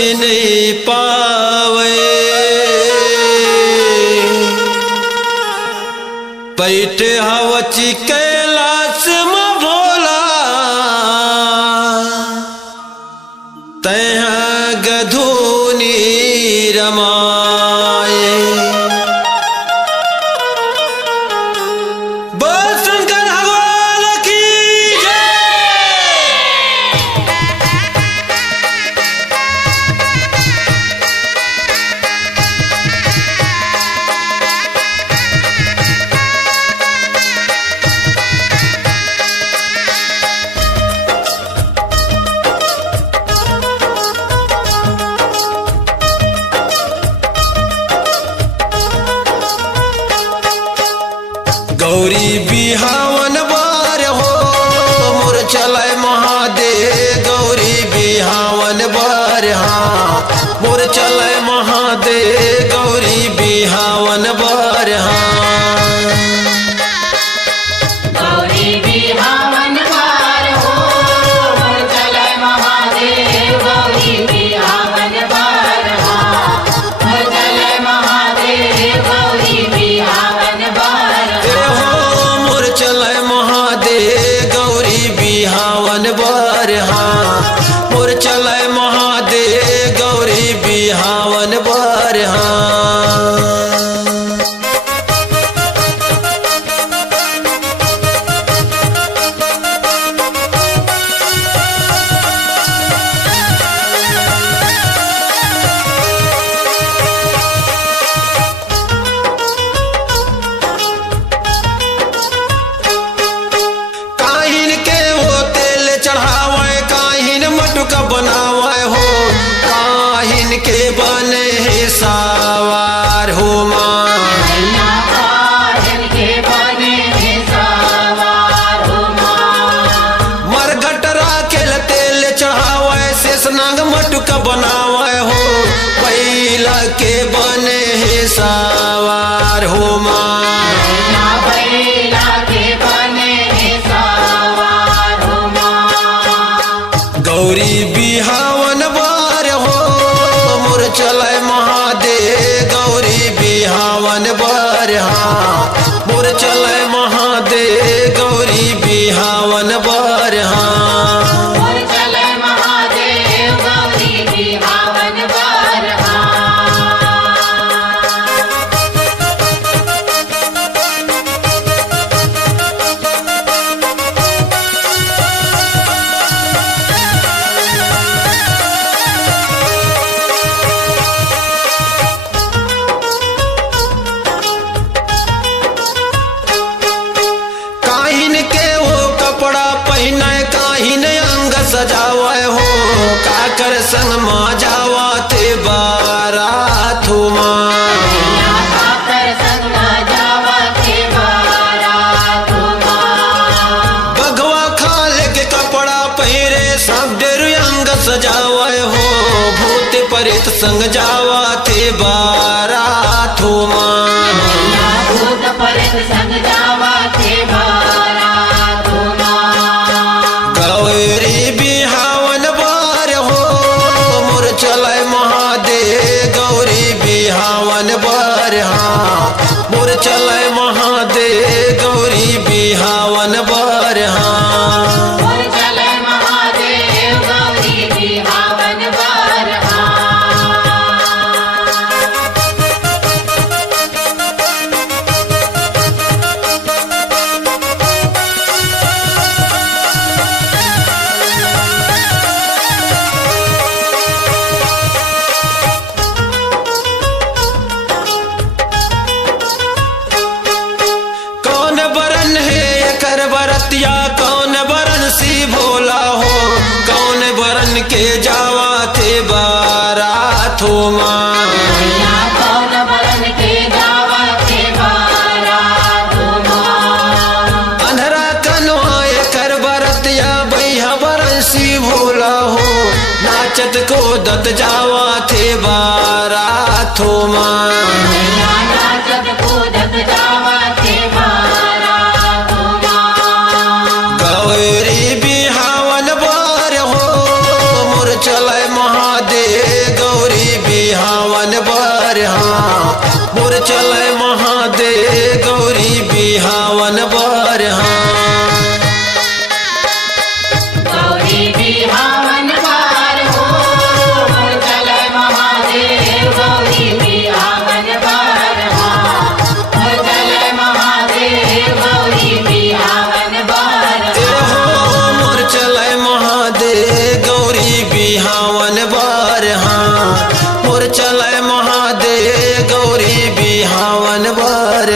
नहीं पावे पैठे हवची कैलाश में भोला तैहा गधूनी रमाए गौरी बिहावन बार हो मोर चलय महादेव गौरी बिहावन बार हाँ मोर चलय महादेव गौरी बिहावन बार हाँ गौरी बिहावन बार हो मोर चलय महादेव गौरी बिहावन बार हाँ मोर चलय महादेव गौरी बिहावन बार मोर चलय महादेव गौरी बिहावन बार हाँ मोर चलय महादेव गौरी बिहावन बार हाँ बनावे हो काहिन के बने है सावार हो माँ काहिन के बने है सावार हो माँ मरघटरा खेल तेल चढ़ावे शेषनाग मटुक बनावे हो बैला के बने है सावार हो माँ बैला के बने है सावार हो माँ गौरी बिहावन बार हो मोर चलय महादेव गौरी बिहावन बार हाँ मोर चलय महादेव गौरी बिहावन बार हाँ मोर चलय महादेव गौरी बिहावन बार हाँ सजावे हो काकर संग माँ जावा ते बारात हो माँ काकर संग जावा ते बारात हो माँ बघवा खाले के कपड़ा पहिरे सब डेरु अंग सजावे हो भूत प्रेत संग जावा ते बारात हो माँ भूत प्रेत संग जावा ते बारात हो माँ गौरी बिहावन बार हो मोर चलय महादेव गौरी बिहावन बार हाँ मोर चलय महादेव गौरी बिहावन बार हाँ मोर चलय महादेव गौरी बिहावन बार हाँ बरतिया कौन बरन सी भोला हो कौन बरन के जावा थे बारात हो माँ कौन बरन के जावा थे बारात हो माँ अंधरा कन्वा कर बरतिया बैहा बरन सी भोला हो नाचत को दत जावा थे बारात हो माँ नाचत को दत जावा थे बारात हो माँ गौरी बिहावन बार हो मोर चलय महादेव चले महादेव गौरी बिहावन बर गौरी बिहावन बार हो चले महादेव गौरी बिहावन बार हो चले महादेव गौरी बिहावन बार मोर चले महादेव गौरी बिहावन बर मोर चले महादेव गौरी बिहावन बर